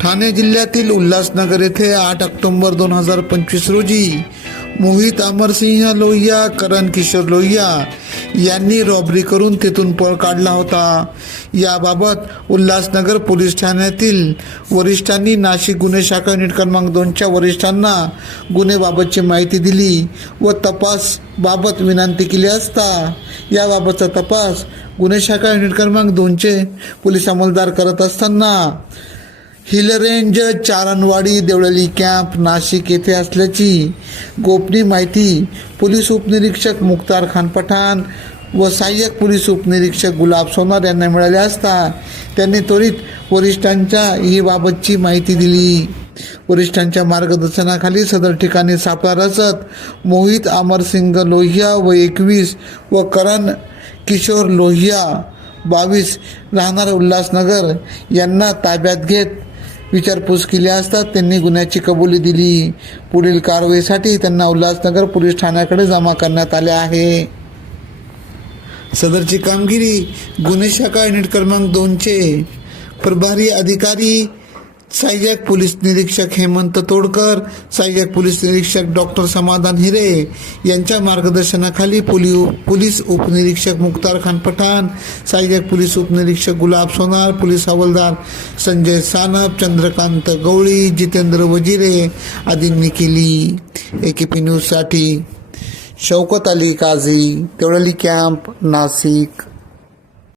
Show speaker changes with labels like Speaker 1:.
Speaker 1: ठाणे जिल्ह्यातील उल्हासनगर येथे आठ ऑक्टोबर दोन हजार पंचवीस रोजी मोहित अमरसिंह लोहिया करण किशोर लोहिया यांनी रॉबरी करून तेथून पळ काढला होता. याबाबत उल्हासनगर पोलीस ठाण्यातील वरिष्ठांनी नाशिक गुन्हे शाखा युनिट क्रमांक दोनच्या वरिष्ठांना गुन्हेबाबतची माहिती दिली व तपास बाबत विनंती केली असता याबाबतचा तपास गुन्हे शाखा युनिट क्रमांक दोनचे पोलीस अंमलदार करत असताना hill range Charanwadi Deolali camp Nashik येथे असल्याची गोपनीय माहिती पोलीस उपनिरीक्षक मुख्तार खान पठाण व सहाय्यक पोलीस उपनिरीक्षक गुलाब सोनार यांना मिळाले असता त्यांनी त्वरित वरिष्ठांच्या ही बाबतची माहिती दिली. वरिष्ठांच्या मार्गदर्शनाखाली सदर ठिकाणी सापळा रचत मोहित अमरसिंग लोहिया व एकवीस व करण किशोर लोहिया बावीस राहणार उल्हासनगर यांना ताब्यात घेत विचारपूस केली असता त्यांनी गुन्ह्याची कबुली दिली. पुढील कारवाईसाठी त्यांना उल्हासनगर पोलीस ठाण्याकडे जमा करण्यात आले आहे. सदरची कामगिरी गुन्हे शाखा युनिट क्रमांक दोनचे प्रभारी अधिकारी सहाय्यक पोलीस निरीक्षक हेमंत तोडकर सहाय्यक पोलीस निरीक्षक डॉक्टर समाधान हिरे यांच्या मार्गदर्शनाखाली पोली पोलीस उपनिरीक्षक मुख्तार खान पठाण सहाय्यक पोलीस उपनिरीक्षक गुलाब सोनार पोलीस हवालदार संजय सानप चंद्रकांत गवळी जितेंद्र वजिरे आदींनी केली. ए के पी न्यूजसाठी शौकत अली काझी तेवळली कॅम्प नाशिक.